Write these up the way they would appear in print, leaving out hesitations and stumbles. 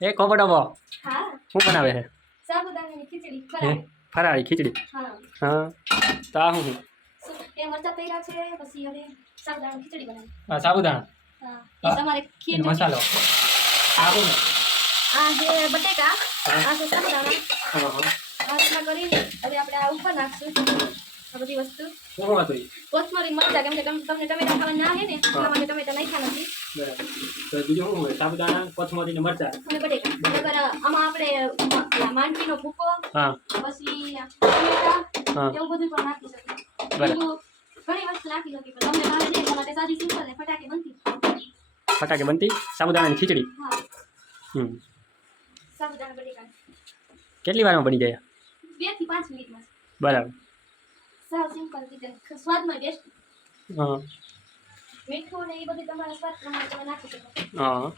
એ કોપડો હા શું બનાવે છે સાબુદાણાની ખીચડી હે ફરાળી ખીચડી હા હા તો આ શું એ મરચા તૈયાર છે પછી હવે સાબુદાણાની ખીચડી બનાવી આ સાબુદાણા હા હા. એ તમારે ખીર એનો મસાલો આ શું આ જે બટેકા હા. આ છે સાબુદાણા હા હા આ રીતના કરીને હવે આપણે આ ઉપર નાખશું આ બધી વસ્તુ શું હતું ઈ? કોથમરી મરચા કેમ કે તમને ટમેટા ખાવા ના હે ને એટલા માટે ટમેટા નાખ્યા નથી બરાબર તો બીજું શું હોય સાબુદાણા કોથમરી ને મરચાં અને બટેકા નકર આમાં આપણે માંડવીનો ભૂકો હા પછી ટમેટા હા એવું બધું પણ નાખી શકીએ બરાબર. લીંબુ, ઘણી વસ્તુ નાખી શકીએ પણ તમને ભાવે નહીં એટલા માટે સાદી સિમ્પલ ને ફટાકે બનતી ફટાકે બનતી સાબુદાણાની ખીચડી હા હમ સાબુદાણા બટેકા કેટલી વારમાં બની જાય 2 થી 5 મિનિટમાં બરાબર સાવ સિમ્પલ રીતે સ્વાદમાં બેસ્ટ હા મીઠું ને એ બધું તમારા સ્વાદ પ્રમાણે તમે નાખી શકો હા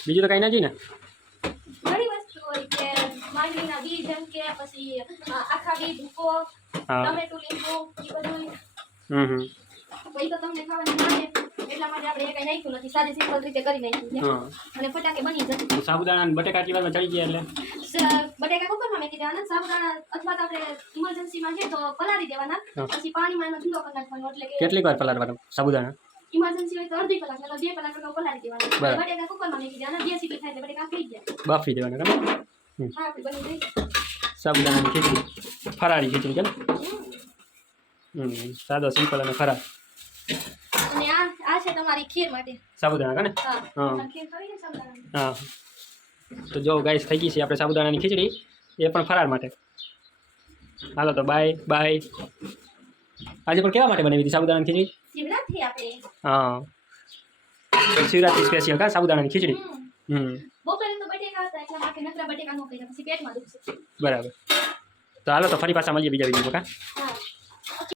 બીજું તો કાંઈ નથી ને ઘણી વસ્તુ હોય કે માંડવીના બીજ જેમ કે પછી આખા બી ભૂકો હા ટમેટું લીંબુ એ બધું હમ પછી તો તમને ખાવાની ના આવે એટલા માટે આપણે એ કઈ નાખ્યું નથી સાદી સિમ્પલ રીતે કરી નાખ્યું છે હા અને ફટાકે બની જશે તો સાબુદાણા અને બટેકા કેટલી વારમાં ચડી ગયા એટલે બટેકા કુકરમાં મેકી દેવાના સાબુદાણા અથવા તો આપણે ઇમરજન્સીમાં છે તો પલાળી દેવાના હા. પછી પાણીમાં એનો ઢીલો કરી નાખવાનો એટલે કે કેટલી વાર પલાળવાનું સાબુદાણા ઇમરજન્સી હોય તો અડધી કલાક નકર 2 કલાક અગાઉ પલાળી દેવાના બરાબર. બટેકા કુકરમાં મેકી દેવાના 2 સીટી થાય એટલે બટેકા થઈ જાય બાફી દેવાના કેમ હા આપણી બની ગઈ સાબુદાણાની ખીચડી ફરાળી ખીચડી કેમ સાદો સિમ્પલ અને ફરાળ અને આ છે તમારી ખીર માટે સાબુદાણા ને હા હા. ખીર કરી ને સાબુદાણાની હા તો જો ગાઈસ થઈ ગઈ છે આપણે સાબુદાણાની ખીચડી એ પણ ફરાળ માટે હાલો તો બાય બાય આજે પણ કેવા માટે બનાવી હતી સાબુદાણાની ખીચડી શિવરાત્રી આપણે હા શિવરાત્રી સ્પેશિયલ કા સાબુદાણાની ખીચડી બપોરે તો બટેકા હતા એટલા માટે નકરા બટેકા નો કર્યા પછી પેટમાં દુખશે બરાબર તો હાલો તો ફરી પાછા મળીએ બીજા વિડીયો કા હા